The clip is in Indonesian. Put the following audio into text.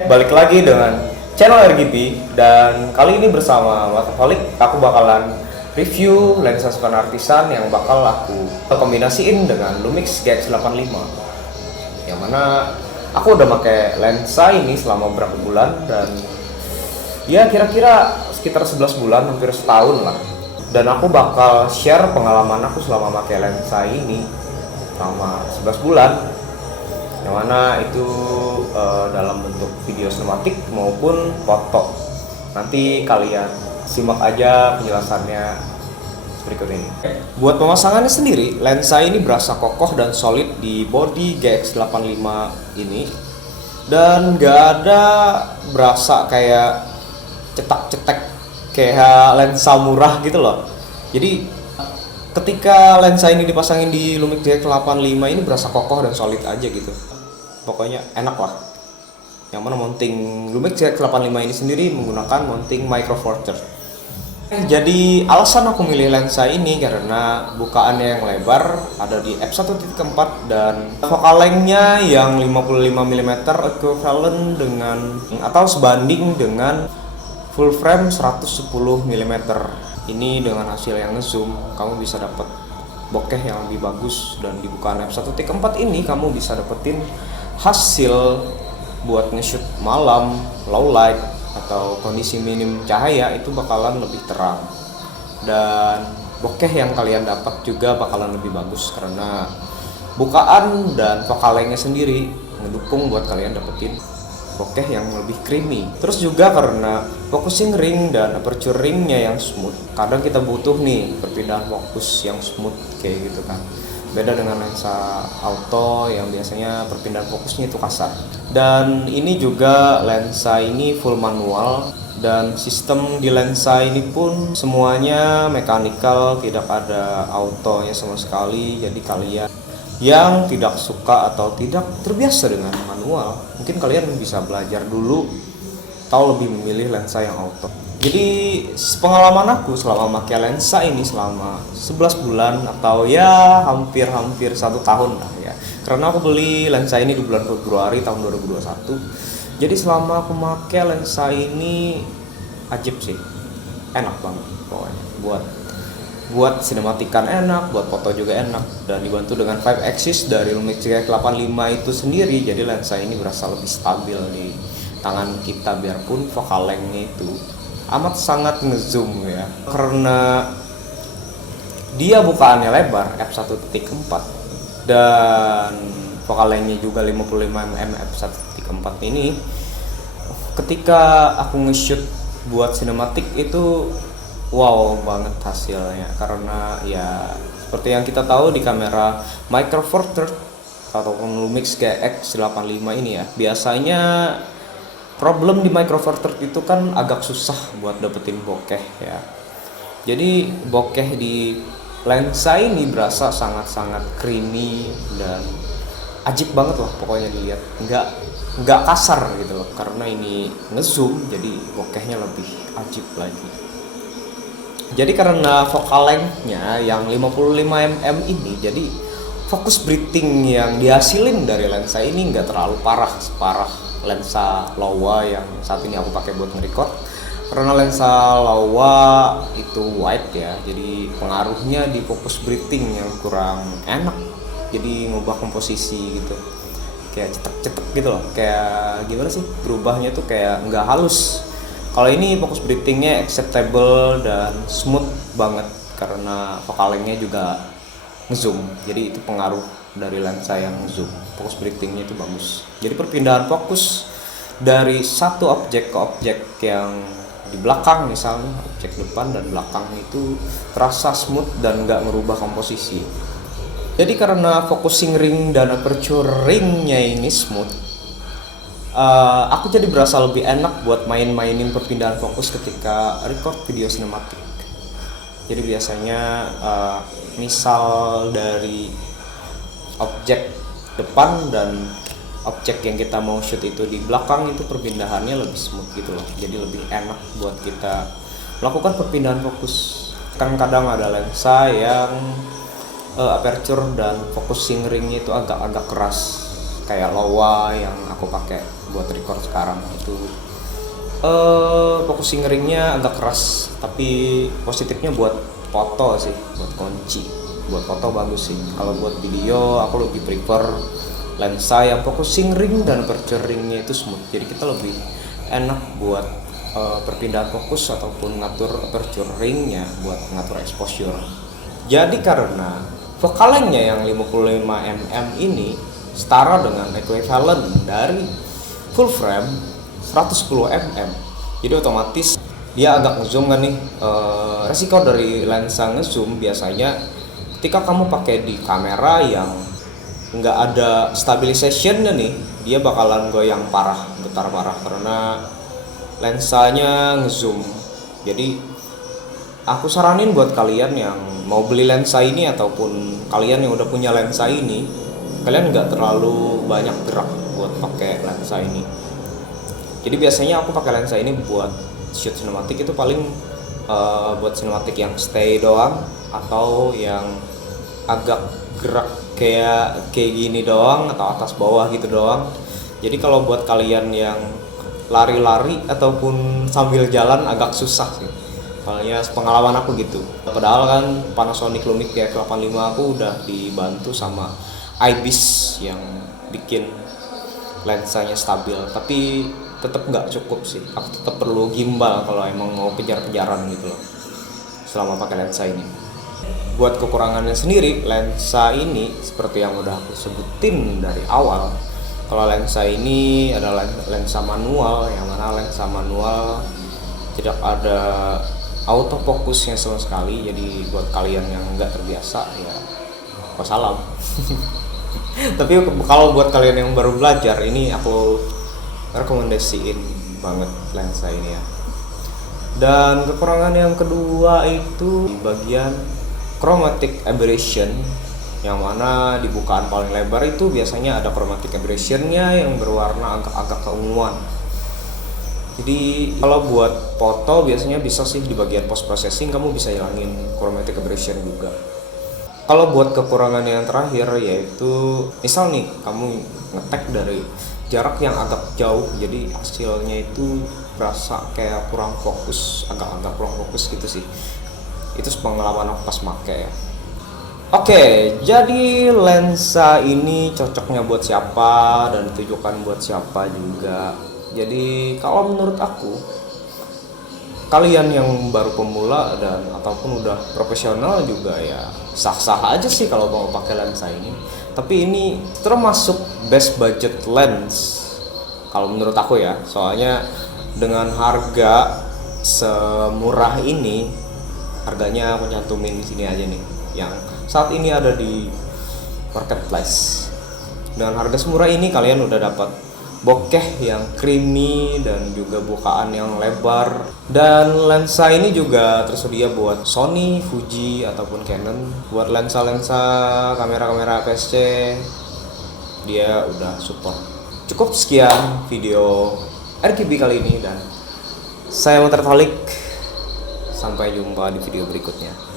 Balik lagi dengan channel RGP, dan kali ini bersama Waterholic aku bakalan review lensa Super Artisan yang bakal aku kombinasiin dengan Lumix GX85, yang mana aku udah pakai lensa ini selama beberapa bulan, dan ya kira-kira sekitar 11 bulan, hampir setahun lah. Dan aku bakal share pengalaman aku selama pakai lensa ini selama 11 bulan, yang mana itu dalam bentuk video sinematik maupun foto. Nanti kalian simak aja penjelasannya berikut ini. Buat pemasangannya sendiri, lensa ini berasa kokoh dan solid di body GX85 ini, dan gak ada berasa kayak cetak-cetek kayak lensa murah gitu loh. Jadi ketika lensa ini dipasangin di Lumix GX85 ini berasa kokoh dan solid aja gitu. Pokoknya enak lah. Yang mana mounting Lumix GX85 ini sendiri menggunakan mounting Micro Four Thirds. Jadi alasan aku milih lensa ini karena bukaannya yang lebar, ada di f1.4, dan focal length-nya yang 55mm equivalent dengan atau sebanding dengan full frame 110mm. Ini dengan hasil yang ngezoom kamu bisa dapat bokeh yang lebih bagus, dan di bukaan f1.4 ini kamu bisa dapetin hasil buat nge-shoot malam, low light atau kondisi minim cahaya itu bakalan lebih terang, dan bokeh yang kalian dapat juga bakalan lebih bagus karena bukaan dan focal length-nya sendiri ngedukung buat kalian dapetin bokeh yang lebih creamy. Terus juga karena focusing ring dan aperture ringnya yang smooth, kadang kita butuh nih perpindahan fokus yang smooth kayak gitu kan. Beda dengan lensa auto yang biasanya perpindahan fokusnya itu kasar. Dan ini juga lensa ini full manual, dan sistem di lensa ini pun semuanya mechanical, tidak ada autonya sama sekali. Jadi kalian yang tidak suka atau tidak terbiasa dengan manual, mungkin kalian bisa belajar dulu atau lebih memilih lensa yang auto. Jadi pengalaman aku selama pakai lensa ini selama 11 bulan atau ya hampir 1 tahun lah ya. Karena aku beli lensa ini di bulan Februari tahun 2021. Jadi selama aku pakai lensa ini ajib sih. Enak banget pokoknya. Buat sinematikan enak, buat foto juga enak, dan dibantu dengan 5 axis dari Lumix GX85 itu sendiri. Jadi lensa ini berasa lebih stabil di tangan kita, biarpun focal length-nya itu amat sangat ngezoom ya, karena dia bukaannya lebar f1.4 dan focal length-nya juga 55mm f1.4 ini. Ketika aku nge-shoot buat sinematik itu wow banget hasilnya, karena ya seperti yang kita tahu di kamera Micro Four Thirds ataupun Lumix GX85 ini ya, biasanya problem di Micro Four Thirds itu kan agak susah buat dapetin bokeh ya. Jadi bokeh di lensa ini berasa sangat-sangat creamy dan ajib banget lah pokoknya dilihat, nggak kasar gitu loh, karena ini ngezoom jadi bokehnya lebih ajib lagi. Jadi karena focal length-nya yang 55mm ini, jadi fokus breathing yang dihasilin dari lensa ini nggak terlalu separah lensa Laowa yang saat ini aku pakai buat nge-record. Karena lensa Laowa itu wide ya, jadi pengaruhnya di fokus breathing yang kurang enak, jadi ngubah komposisi gitu, kayak cetek-cetek gitu loh, kayak gimana sih berubahnya tuh kayak nggak halus. Kalau ini fokus breathingnya acceptable dan smooth banget karena focal length-nya juga ngezoom, jadi itu pengaruh dari lensa yang zoom. Fokus breathingnya itu bagus, jadi perpindahan fokus dari satu objek ke objek yang di belakang, misalnya objek depan dan belakang, itu terasa smooth dan nggak merubah komposisi. Jadi karena focusing ring dan aperture ringnya ini smooth, aku jadi berasa lebih enak buat mainin perpindahan fokus ketika record video sinematik. Jadi biasanya misal dari objek depan dan objek yang kita mau shoot itu di belakang, itu perpindahannya lebih smooth gitu loh, jadi lebih enak buat kita melakukan perpindahan fokus. Kan kadang ada lensa yang aperture dan focusing ringnya itu agak keras, kayak Lowa yang aku pakai buat record sekarang itu focusing ringnya agak keras, tapi positifnya buat foto sih, buat kunci, buat foto bagus sih. Kalau buat video aku lebih prefer lensa yang focusing ring dan aperture ringnya itu smooth, jadi kita lebih enak buat perpindahan fokus ataupun ngatur aperture ringnya buat ngatur exposure. Jadi karena focal length-nya yang 55 mm ini setara dengan equivalent dari full frame 110 mm, jadi otomatis dia agak ngezoom kan nih. Resiko dari lensa ngezoom biasanya ketika kamu pakai di kamera yang nggak ada stabilization-nya nih, dia bakalan goyang parah, getar parah karena lensanya ngezoom. Jadi aku saranin buat kalian yang mau beli lensa ini ataupun kalian yang udah punya lensa ini, kalian nggak terlalu banyak gerak buat pakai lensa ini. Jadi biasanya aku pakai lensa ini buat shoot sinematik itu paling buat sinematik yang stay doang atau yang agak gerak kayak gini doang atau atas bawah gitu doang. Jadi kalau buat kalian yang lari-lari ataupun sambil jalan agak susah sih. Soalnya pengalaman aku gitu. Padahal kan Panasonic Lumix GX85 aku udah dibantu sama IBIS yang bikin lensanya stabil, tapi tetap nggak cukup sih. Aku tetap perlu gimbal kalau emang mau kejar-kejaran gitu loh selama pakai lensa ini. Buat kekurangannya sendiri, lensa ini seperti yang udah aku sebutin dari awal, kalau lensa ini adalah lensa manual, yang mana lensa manual tidak ada autofocusnya sama sekali. Jadi buat kalian yang nggak terbiasa ya wassalam. Tapi kalau buat kalian yang baru belajar, ini aku rekomendasiin banget lensa ini ya. Dan kekurangan yang kedua itu di bagian chromatic aberration, yang mana di bukaan paling lebar itu biasanya ada chromatic aberration-nya yang berwarna agak-agak keunguan. Jadi kalau buat foto biasanya bisa sih di bagian post processing kamu bisa hilangin chromatic aberration juga. Kalau buat kekurangan yang terakhir yaitu misal nih kamu ngetek dari jarak yang agak jauh, jadi hasilnya itu berasa kayak kurang fokus, agak-agak kurang fokus gitu sih. Itu pengalaman aku pas make ya. Oke, jadi lensa ini cocoknya buat siapa dan ditujukan buat siapa juga. Jadi kalau menurut aku, kalian yang baru pemula dan ataupun udah profesional juga ya sah-sah aja sih kalau mau pakai lensa ini. Tapi ini termasuk best budget lens kalau menurut aku ya. Soalnya dengan harga semurah ini, harganya aku nyantumin di sini aja nih, yang saat ini ada di marketplace. Dengan harga semurah ini kalian udah dapat bokeh yang creamy dan juga bukaan yang lebar. Dan lensa ini juga tersedia buat Sony, Fuji ataupun Canon. Buat lensa-lensa kamera-kamera APS-C dia udah support. Cukup sekian video RGB kali ini dan saya Muter Tolik. Sampai jumpa di video berikutnya.